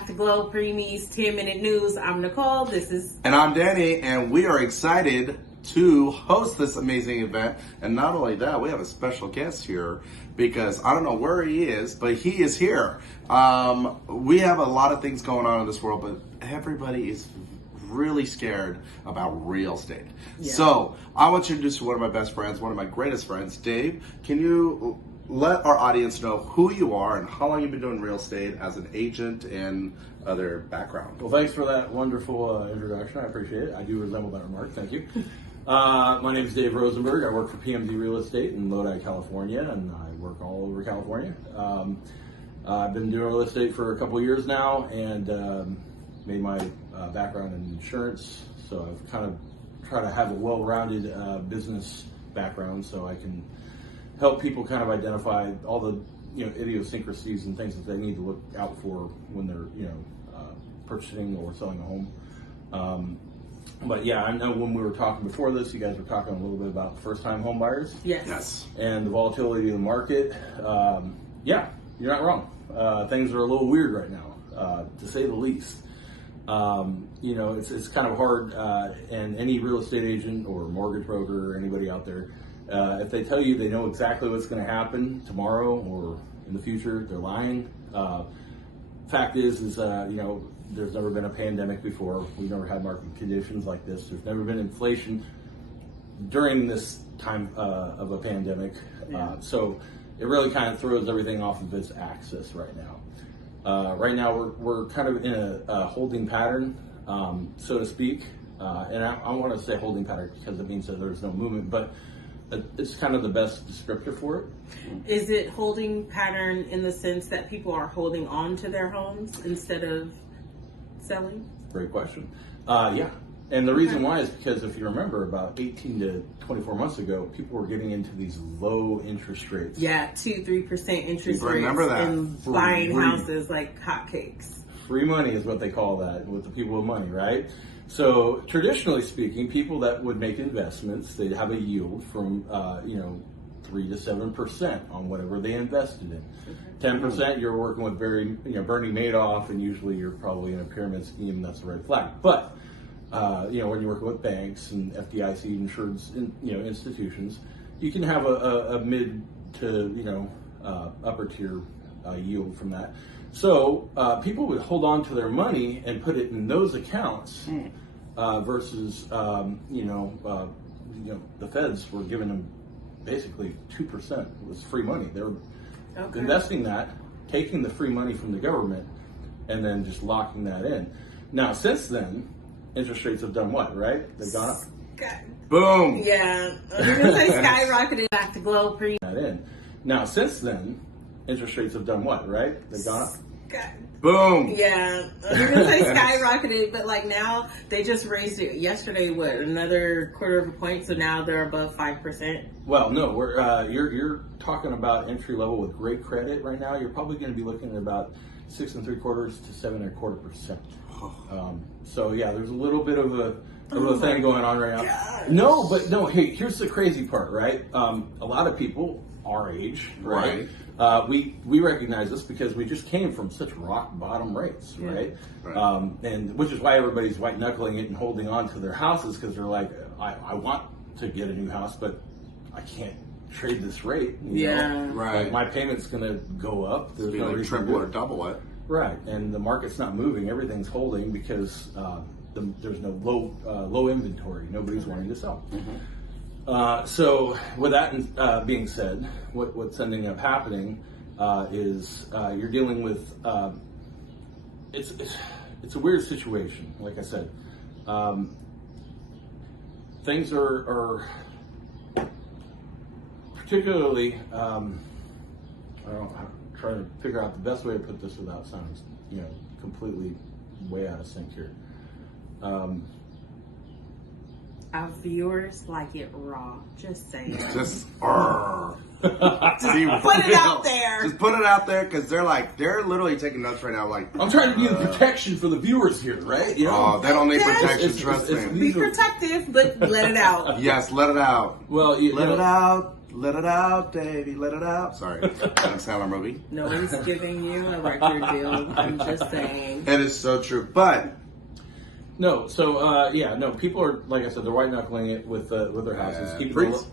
back to GLO Preemies 10-minute news. I'm Nicole. And I'm Danny, and we are excited to host this amazing event. And not only that, we have a special guest here because I don't know where he is, but he is here. We have a lot of things going on in this world, but everybody is really scared about real estate. Yeah. So I want to introduce one of my best friends, one of my greatest friends, Dave. Can you let our audience know who you are and how long you've been doing real estate as an agent and other background? Well, thanks for that wonderful introduction. I appreciate it. I do resemble that remark. Thank you. My name is Dave Rosenberg. I work for PMZ Real Estate in Lodi, California, and I work all over California. I've been doing real estate for a couple of years now, and made my background in insurance. So I've kind of tried to have a well-rounded business background, so I can help people kind of identify all the idiosyncrasies and things that they need to look out for when they're purchasing or selling a home. But yeah, I know when we were talking before this, you guys were talking a little bit about first-time home buyers. Yes. And the volatility of the market. Yeah, you're not wrong. Things are a little weird right now, to say the least. It's kind of hard, and any real estate agent or mortgage broker or anybody out there, if they tell you they know exactly what's going to happen tomorrow or in the future, they're lying. Fact is there's never been a pandemic before. We've never had market conditions like this. There's never been inflation during this time of a pandemic. Yeah. So it really kind of throws everything off of its axis right now. Right now we're kind of in a holding pattern, so to speak. And I want to say holding pattern because it means that there's no movement, but it's kind of the best descriptor for it. Is it holding pattern in the sense that people are holding on to their homes instead of selling? Great question. Yeah. And the reason why is because if you remember about 18 to 24 months ago, people were getting into these low interest rates. Yeah, 2-3% interest rates. Remember that. And buying houses like hotcakes. Free money is what they call that with the people with money, right? So traditionally speaking, people that would make investments, they'd have a yield from 3 to 7% on whatever they invested in. 10%, you're working with Bernie Madoff, and usually you're probably in a pyramid scheme. That's a red flag. But when you're working with banks and FDIC insured institutions, you can have a mid to upper tier yield from that. So people would hold on to their money and put it in those accounts versus the feds were giving them basically 2%. It was free money. They were investing that, taking the free money from the government, and then just locking that in. Now, since then, interest rates have done what, right? They've gone up. Boom. Yeah. You're going to say skyrocketed back to GLO Preemies. Now, since then, interest rates have done what, right? They've gone up. Boom. Yeah. You're going to say skyrocketed, but like now they just raised it yesterday, another quarter of a point, so now they're above 5%. Well, no, you're talking about entry level with great credit right now. You're probably going to be looking at about 6 3/4 to 7 1/4%. So yeah, there's a little bit of a thing going on right now. Gosh. No. Hey, here's the crazy part, right? A lot of people our age, right? We recognize this because we just came from such rock bottom rates, right? And which is why everybody's white knuckling it and holding on to their houses because they're like, I want to get a new house, but I can't trade this rate. You know? Right. Like my payment's gonna go up. There's no reason triple or double it. Right, and the market's not moving. Everything's holding because there's no low inventory. Nobody's wanting to sell. So with that being said, what's ending up happening is you're dealing with it's a weird situation. Like I said, things are particularly I'm trying to figure out the best way to put this without sounding completely way out of sync here. Our viewers like it raw. Just say it. Just put it out there. Just put it out there because they're literally taking notes right now. Like I'm trying to be the protection for the viewers here, right? Oh, they don't need protection. Trust me. Be protective, but let it out. Yes, let it out. Well, let it out. Let it out, Davey, let it out. Sorry, that's how I'm movie. Nobody's giving you a record deal. I'm just saying. It is so true, but No, so no. People are, like I said, they're white knuckling it with their houses. Freaks.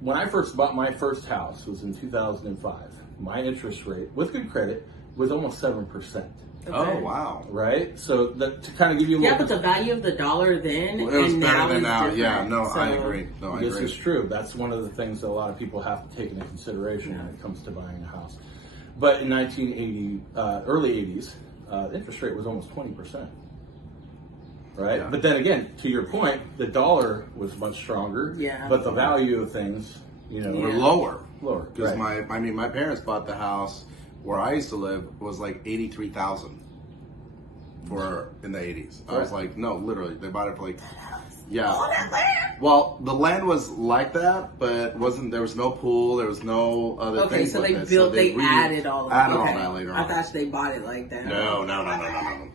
When I first bought my first house was in 2005. My interest rate with good credit was almost 7%. Oh wow! Right, so that to kind of give you a little. Yeah, but the value of the dollar then It was and better now than is now. different. Yeah, no, So, I agree. No, I This agree. is true. That's one of the things that a lot of people have to take into consideration when it comes to buying a house. But in 1980, early 80s, the interest rate was almost 20%. Right? Yeah. But then again, to your point, the dollar was much stronger. Yeah. But the value of things, We're Yeah. lower. lower. Because Right. my parents bought the house where I used to live was like 83,000 for in the 80s. I was Right. like, no, literally, they bought it for like, yeah. All that land. Well, the land was like that, but wasn't there was no pool, there was no other Okay, things so with they it. built, they added all of it. added Okay. all that later I on. thought they bought it like that. No.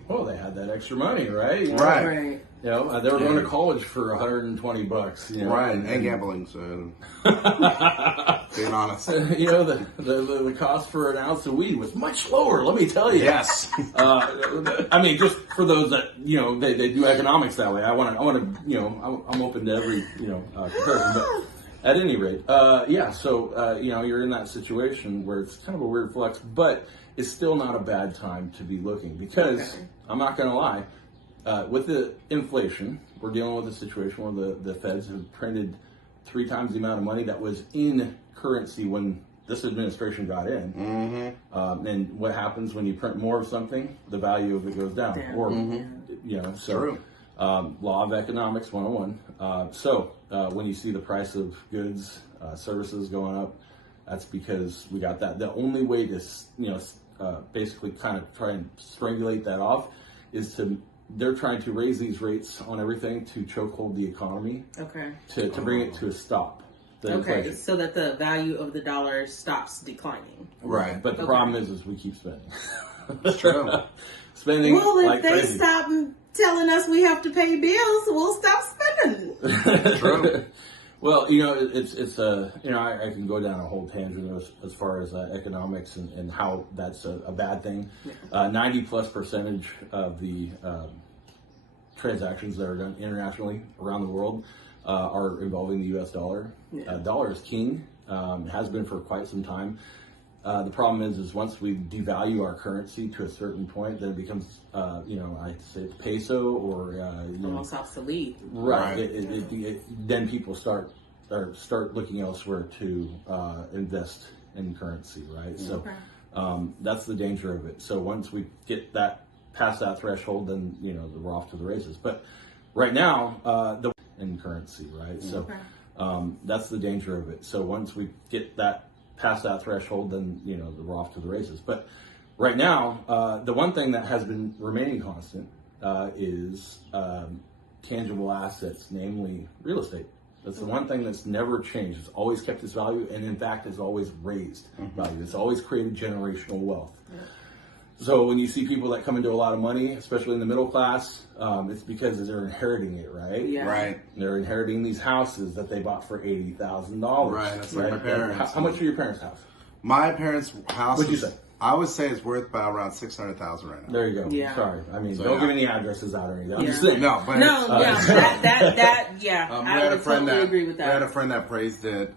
Well, they had that extra money, right? Right. Right. They were going to college for $120. Right, and gambling, so being honest. The cost for an ounce of weed was much lower. Let me tell you. Yes. I mean, just for those that they do economics that way. I'm open to every comparison. But at any rate, you're in that situation where it's kind of a weird flex, but it's still not a bad time to be looking because I'm not going to lie. With the inflation, we're dealing with a situation where the Feds have printed 3 times the amount of money that was in currency when this administration got in. Mm-hmm. And what happens when you print more of something? The value of it goes down. Down. Or, True. law of economics 101. So when you see the price of goods, services going up, that's because we got that. The only way to, basically kind of try and strangulate that off is they're trying to raise these rates on everything to chokehold the economy. Okay. To bring it to a stop. The Okay, inflation. so that the value of the dollar stops declining. Right. But the problem is we keep spending. It's true. Spending Well, if like they crazy. stop telling us we have to pay bills, we'll stop spending. True. Well, I can go down a whole tangent as far as economics and how that's a bad thing. 90+% of the transactions that are done internationally around the world are involving the U.S. dollar. Yeah. Dollar is king. Has been for quite some time. The problem is once we devalue our currency to a certain point, then it becomes, I say it's peso or Almost obsolete. right. Right. Then people start looking elsewhere to invest in currency, right? So that's the danger of it. So once we get past that threshold, then we're off to the races. But right now, in currency, right? So that's the danger of it. So once we get past that threshold, then we're off to the races. But right now, the one thing that has been remaining constant is tangible assets, namely real estate. That's the one thing that's never changed. It's always kept its value, and in fact, has always raised value. It's always created generational wealth. Yeah. So when you see people that come into a lot of money, especially in the middle class, it's because they're inheriting it, right? Yeah. Right. They're inheriting these houses that they bought for $80,000. Right, that's like my parents. How much are your parents' house? My parents' house. What'd you say? I would say it's worth about around 600,000 right now. There you go. Yeah. Sorry, I mean, So, don't yeah. give any addresses out or anything. I'm Yeah. just saying. No, but No, yeah, we I had a would friend totally that agree with we had a that. friend that praised it.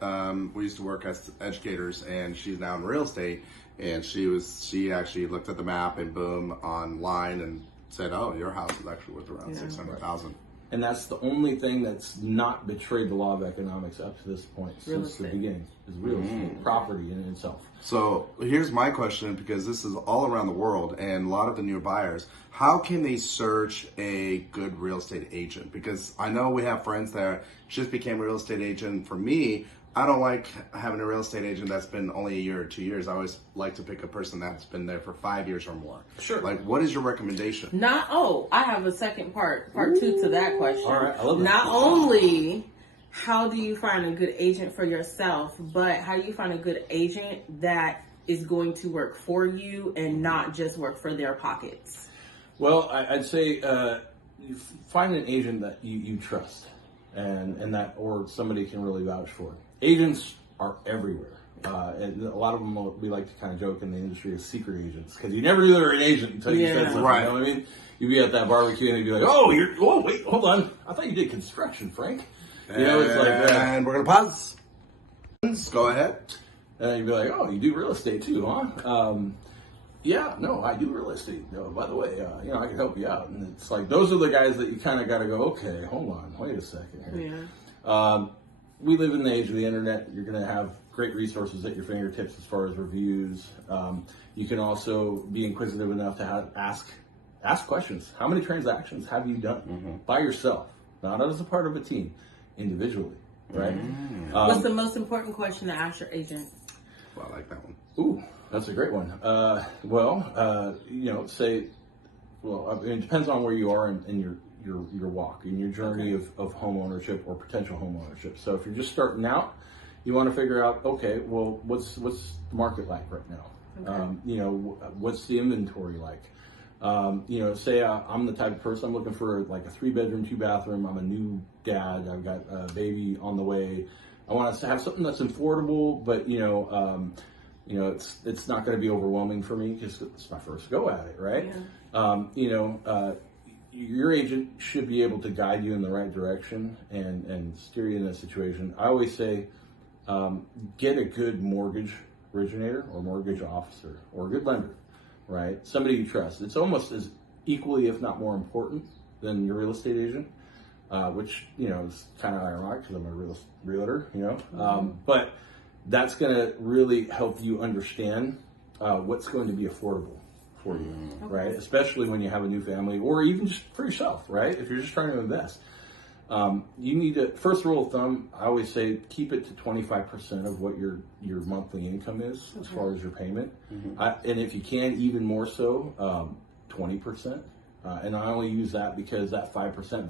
We used to work as educators, and she's now in real estate. And she actually looked at the map and boom online and said, "Oh, your house is actually worth around 600,000." And that's the only thing that's not betrayed the law of economics up to this point Real since the estate. beginning is real estate, property in itself. So here's my question, because this is all around the world and a lot of the new buyers. How can they search a good real estate agent? Because I know we have friends that just became a real estate agent. For me, I don't like having a real estate agent that's been only a year or 2 years. I always like to pick a person that's been there for 5 years or more. Sure. Like, what is your recommendation? I have a second part 2 to that question. All right, I love that. Not only how do you find a good agent for yourself, but how do you find a good agent that is going to work for you and not just work for their pockets? Well, I'd say you find an agent that you trust. and that, or somebody can really vouch for. Agents are everywhere. And a lot of them, we like to kind of joke in the industry as secret agents, because you never knew they were an agent until you said something. Right. You know what I mean? You'd be at that barbecue and you'd be like, wait, hold on. I thought you did construction, Frank. You know, it's like that. And we're going to pause. Go ahead. And you'd be like, oh, you do real estate too, huh? Yeah, no, I do real estate. No, by the way, I can help you out. And it's like, those are the guys that you kind of got to go, okay, hold on, wait a second here. Yeah. We live in the age of the internet. You're going to have great resources at your fingertips as far as reviews. You can also be inquisitive enough to ask questions. How many transactions have you done by yourself, not as a part of a team, individually, right? What's the most important question to ask your agent? Well, I like that one. Ooh, that's a great one. It depends on where you are in your walk, in your journey of home ownership or potential home ownership. So if you're just starting out, you want to figure out, okay, well, what's the market like right now? Okay. What's the inventory like? Say I'm the type of person, I'm looking for like a 3-bedroom, 2-bathroom. I'm a new dad. I've got a baby on the way. I want to have something that's affordable, but it's not going to be overwhelming for me because it's my first go at it, right? Yeah. Your agent should be able to guide you in the right direction and steer you in a situation. I always say, get a good mortgage originator or mortgage officer or a good lender, right? Somebody you trust. It's almost as equally, if not more important than your real estate agent, which, is kind of ironic because I'm a realtor, but that's going to really help you understand what's going to be affordable for you, right? Especially when you have a new family or even just for yourself, right? If you're just trying to invest. You need to, first rule of thumb, I always say keep it to 25% of what your monthly income is as far as your payment. And if you can, even more so, 20%. And I only use that because that 5%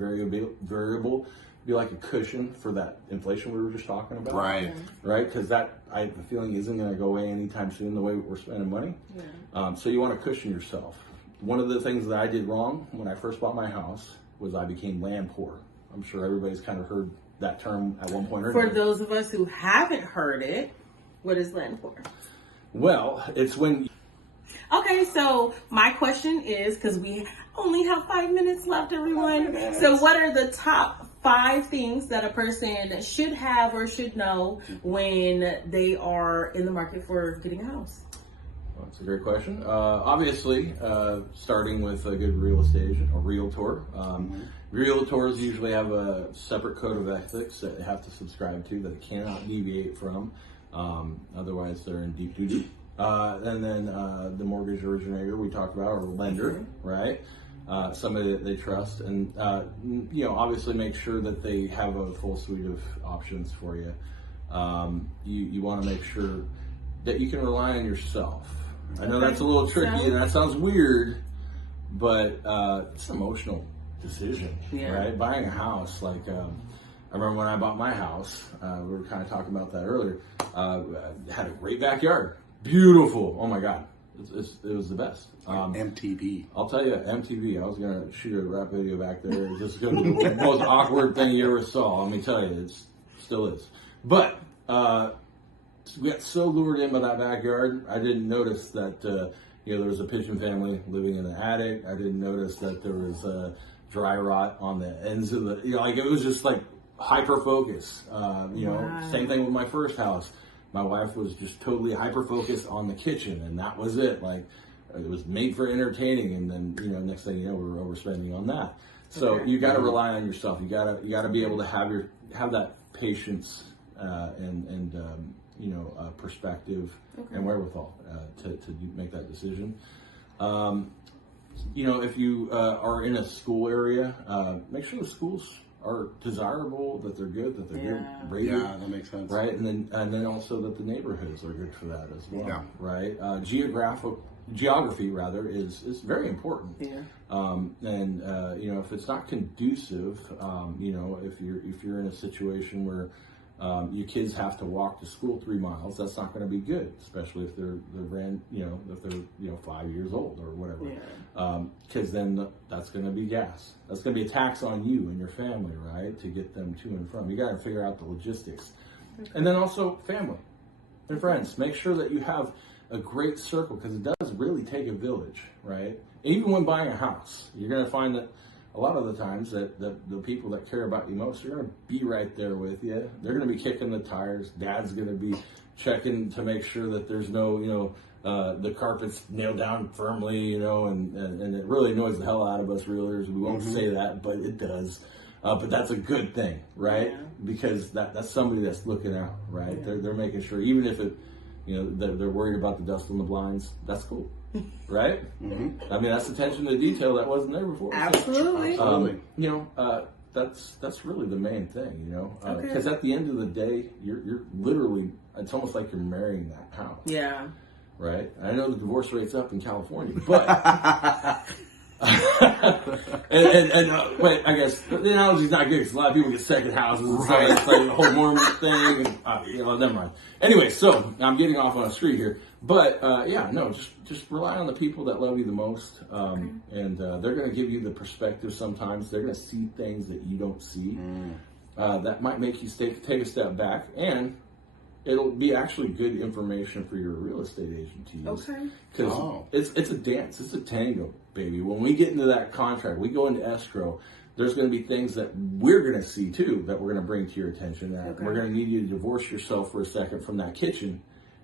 variable be like a cushion for that inflation we were just talking about. Right. Right? Because that, I have a feeling, isn't going to go away anytime soon the way we're spending money. Yeah. So you want to cushion yourself. One of the things that I did wrong when I first bought my house was I became land poor. I'm sure everybody's kind of heard that term at one point or another. For those of us who haven't heard it, what is land poor? Well, it's when... Okay, so my question is, because we only have 5 minutes left, everyone. So what are the top 5 things that a person should have or should know when they are in the market for getting a house? Well, that's a great question. Obviously, starting with a good real estate agent or realtor. Realtors usually have a separate code of ethics that they have to subscribe to that they cannot deviate from. Otherwise, they're in deep doo-doo. And then the mortgage originator we talked about, or lender, right? Somebody that they trust, and obviously make sure that they have a full suite of options for you. You want to make sure that you can rely on yourself. I know that's a little tricky, and that sounds weird, but it's an emotional decision, right? Buying a house, like I remember when I bought my house, we were kind of talking about that earlier. Had a great backyard, beautiful. Oh my God, it was the best. MTV. I'll tell you, MTV. I was gonna shoot a rap video back there. This is gonna be the most awkward thing you ever saw. Let me tell you, it still is. But we got so lured in by that backyard. I didn't notice that there was a pigeon family living in the attic. I didn't notice that there was dry rot on the ends of the. It was just like hyper focus. Same thing with my first house. My wife was just totally hyper focused on the kitchen, and that was it. Like, it was made for entertaining, and then next thing you know, we were overspending on that. So you got to rely on yourself. You got to be able to have that patience and perspective and wherewithal to make that decision. If you are in a school area, make sure the schools are desirable, that they're good, that they're good rated. Yeah, that makes sense. Right, and then also that the neighborhoods are good for that as well. Yeah. Right, geography rather is very important. Yeah. If it's not conducive, if you're in a situation where Your kids have to walk to school 3 miles. That's not going to be good, especially if they're 5 years old or whatever. Because then that's going to be gas. That's going to be a tax on you and your family, right? To get them to and from. You got to figure out the logistics, and then also family and friends. Make sure that you have a great circle, because it does really take a village, right? Even when buying a house, you're going to find that a lot of the times that the people that care about you most are going to be right there with you. They're going to be kicking the tires. Dad's going to be checking to make sure that there's no, the carpet's nailed down firmly, and it really annoys the hell out of us realtors. We won't say that, but it does. But that's a good thing, right? Yeah. Because that's somebody that's looking out, right? Yeah. They're making sure, even if it, they're worried about the dust on the blinds. That's cool, right? I mean, that's attention to detail that wasn't there before. Absolutely. That's really the main thing, Okay. Because at the end of the day, you're literally, it's almost like you're marrying that house. Yeah. Right. I know the divorce rate's up in California, but but I guess the analogy's not good because a lot of people get second houses and stuff. It's like the whole Mormon thing, and never mind. Anyway, so I'm getting off on a street here, but just rely on the people that love you the most, and they're going to give you the perspective. Sometimes they're going to see things that you don't see. That might make you take a step back, and it'll be actually good information for your real estate agent to use. Okay. Because it's a dance. It's a tango, baby. When we get into that contract, we go into escrow, there's going to be things that we're going to see, too, that we're going to bring to your attention. That we're going to need you to divorce yourself for a second from that kitchen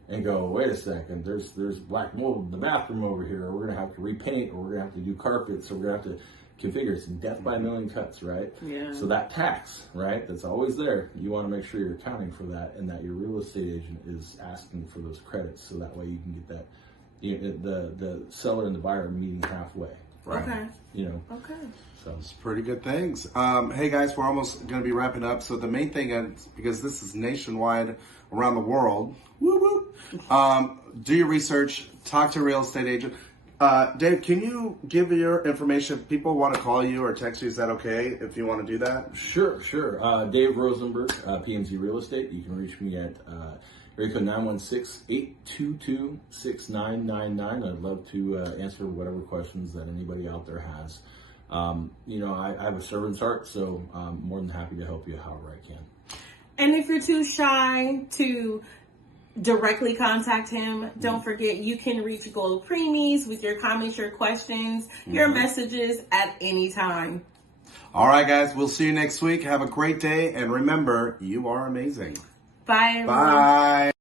and go, wait a second, there's black mold in the bathroom over here, or we're going to have to repaint, or we're going to have to do carpets, or we're going to have to configure. It's death by a million cuts, right? Yeah. So that tax, right, that's always there, you want to make sure you're accounting for that, and that your real estate agent is asking for those credits, so that way you can get that, the seller and the buyer are meeting halfway. Right. Okay. Okay. So it's pretty good things. Hey guys, we're almost going to be wrapping up. So the main thing is, because this is nationwide around the world, do your research, talk to a real estate agent. Dave, can you give your information? If people want to call you or text you, is that okay if you want to do that? Sure. Dave Rosenberg, PMZ Real Estate. You can reach me at area code 916-822-6999. I'd love to answer whatever questions that anybody out there has. I have a servant's heart, so I'm more than happy to help you however I can. And if you're too shy to directly contact him, don't forget you can reach GLO Preemies with your comments, your questions, your messages at any time. All right, guys, we'll see you next week. Have a great day, and remember, you are amazing. Bye, everyone. Bye.